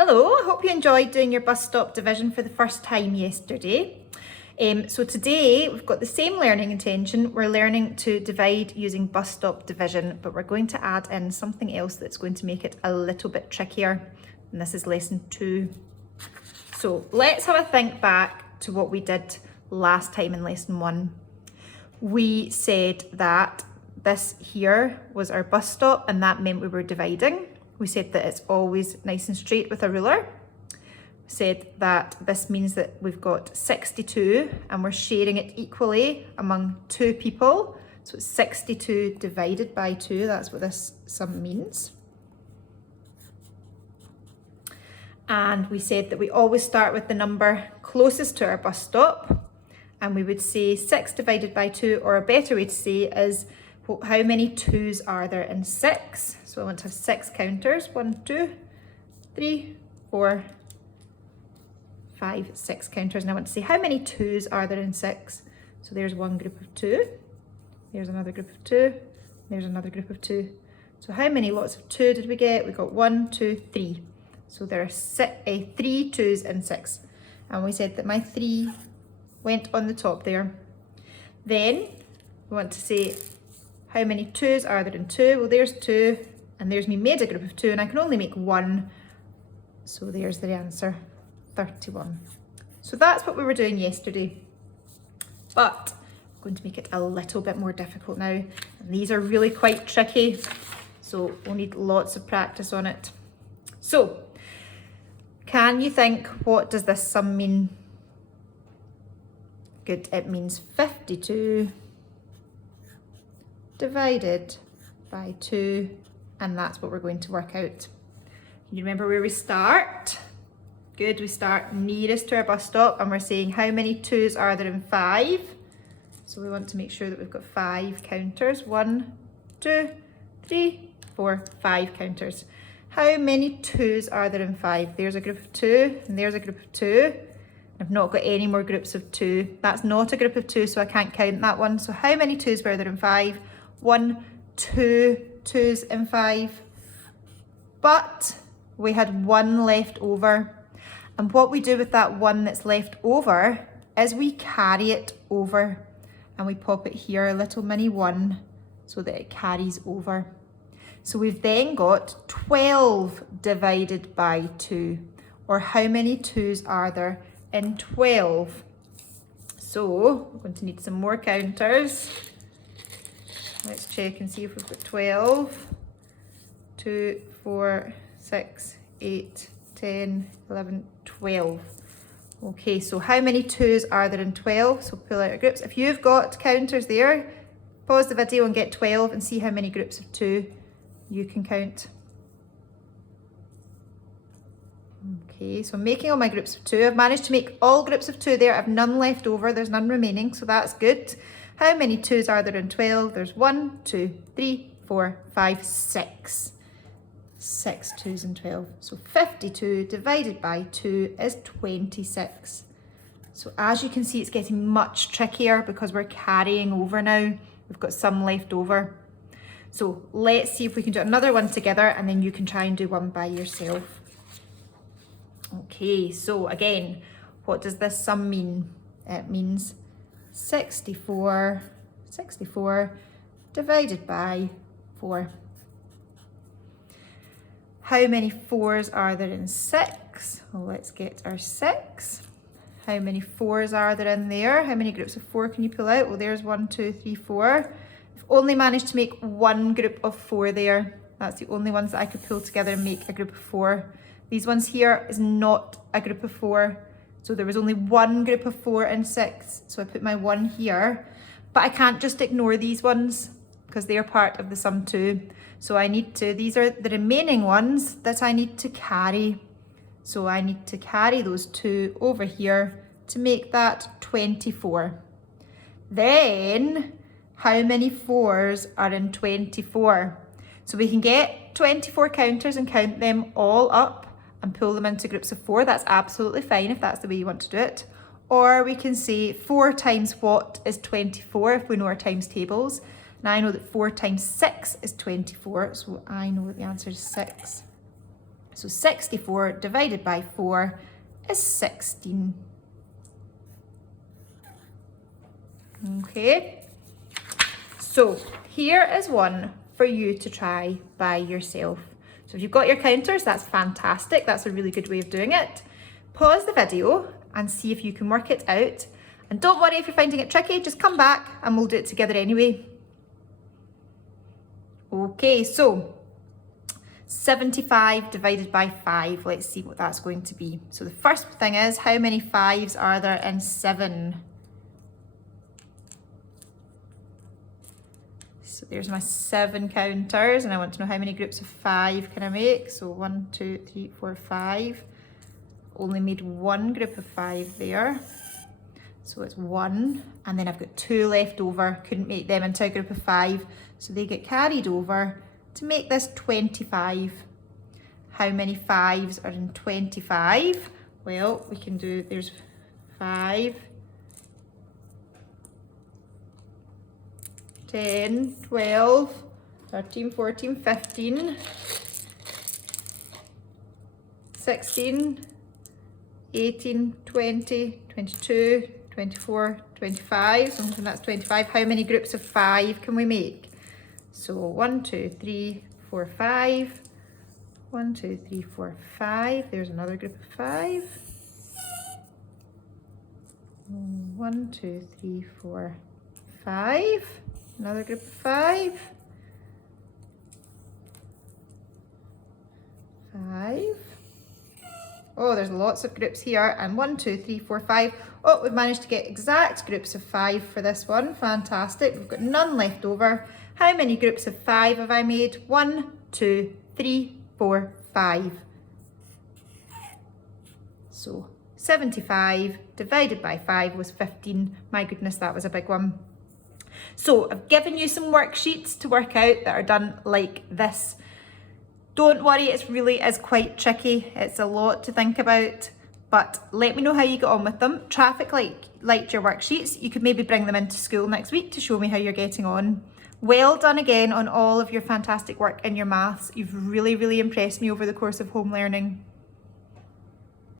Hello, I hope you enjoyed doing your bus stop division for the first time yesterday. So today we've got the same learning intention. We're learning to divide using bus stop division, but we're going to add in something else that's going to make it a little bit trickier. And this is lesson 2. So let's have a think back to what we did last time in lesson 1. We said that this here was our bus stop and that meant we were dividing. We said that it's always nice and straight with a ruler. We said that this means that we've got 62 and we're sharing it equally among 2 people. So it's 62 divided by 2, that's what this sum means. And we said that we always start with the number closest to our bus stop, and we would say 6 divided by 2, or a better way to say is, well, how many 2's are there in 6? So I want to have 6 counters. 1, 2, 3, 4, 5, 6 counters. And I want to say how many 2's are there in 6? So there's one group of 2. There's another group of 2. There's another group of 2. So how many lots of 2 did we get? We got 1, 2, 3. So there are 3 2's in 6. And we said that my 3 went on the top there. Then we want to say how many 2's are there in 2? Well, there's 2, and there's me made a group of 2, and I can only make 1. So there's the answer, 31. So that's what we were doing yesterday. But I'm going to make it a little bit more difficult now. And these are really quite tricky, so we'll need lots of practice on it. So, can you think, what does this sum mean? Good, it means 52 divided by 2, and that's what we're going to work out. You remember where we start? Good, we start nearest to our bus stop, and we're saying how many 2's are there in 5? So we want to make sure that we've got 5 counters. 1, 2, 3, 4, 5 counters. How many 2's are there in 5? There's a group of 2, and there's a group of 2. I've not got any more groups of 2. That's not a group of 2, so I can't count that one. So how many 2's were there in 5? 1, 2 2's in 5. But we had 1 left over. And what we do with that 1 that's left over is we carry it over, and we pop it here, a little mini 1, so that it carries over. So we've then got 12 divided by 2, or how many 2's are there in 12? So we're going to need some more counters. Let's check and see if we've got 12. 2, 4, 6, 8, 10, 11, 12. Okay, so how many 2's are there in 12? So pull out our groups. If you've got counters there, pause the video and get 12 and see how many groups of 2 you can count. Okay, so I'm making all my groups of 2. I've managed to make all groups of 2 there. I've none left over. There's none remaining, so that's good. How many 2's are there in 12? There's 1, 2, 3, 4, 5, 6. 6 2's in 12. So 52 divided by 2 is 26. So as you can see, it's getting much trickier because we're carrying over now. We've got some left over. So let's see if we can do another one together, and then you can try and do one by yourself. Okay, so again, what does this sum mean? It means 64 divided by 4. How many 4's are there in 6? Well, let's get our 6. How many 4's are there in there? How many groups of 4 can you pull out? Well, there's 1, 2, 3, 4. I've only managed to make 1 group of 4 there. That's the only ones that I could pull together and make a group of 4. These ones here is not a group of 4. So there was only 1 group of 4 in 6. So I put my 1 here. But I can't just ignore these ones because they're part of the sum too. So I need to, these are the remaining ones that I need to carry. So I need to carry those 2 over here to make that 24. Then, how many 4's are in 24? So we can get 24 counters and count them all up and pull them into groups of 4. That's absolutely fine if that's the way you want to do it. Or we can say 4 times what is 24 if we know our times tables. Now I know that 4 times 6 is 24, so I know that the answer is 6. So 64 divided by 4 is 16. Okay, so here is one for you to try by yourself. So if you've got your counters, that's fantastic. That's a really good way of doing it. Pause the video and see if you can work it out. And don't worry if you're finding it tricky, just come back and we'll do it together anyway. Okay, so 75 divided by 5. Let's see what that's going to be. So the first thing is, how many 5s are there in 7? So there's my 7 counters, and I want to know how many groups of 5 can I make. So 1, 2, 3, 4, 5. Only made 1 group of 5 there. So it's 1, and then I've got 2 left over. Couldn't make them into a group of 5, so they get carried over to make this 25. How many 5s are in 25? Well, we can do, there's 5, 10, 12, 13, 14, 15, 16, 18, 20, 22, 24, 25, so that's 25. How many groups of 5 can we make? So 1, 2, 3, 4, 5. 1, 2, 3, 4, 5. There's another group of 5. 1, 2, 3, 4, 5. Another group of 5. 5. Oh, there's lots of groups here. And 1, 2, 3, 4, 5. Oh, we've managed to get exact groups of 5 for this one. Fantastic. We've got none left over. How many groups of 5 have I made? 1, 2, 3, 4, 5. So 75 divided by 5 was 15. My goodness, that was a big one. So I've given you some worksheets to work out that are done like this. Don't worry, it really is quite tricky. It's a lot to think about, but let me know how you get on with them. Traffic liked your worksheets. You could maybe bring them into school next week to show me how you're getting on. Well done again on all of your fantastic work in your maths. You've really, really impressed me over the course of home learning.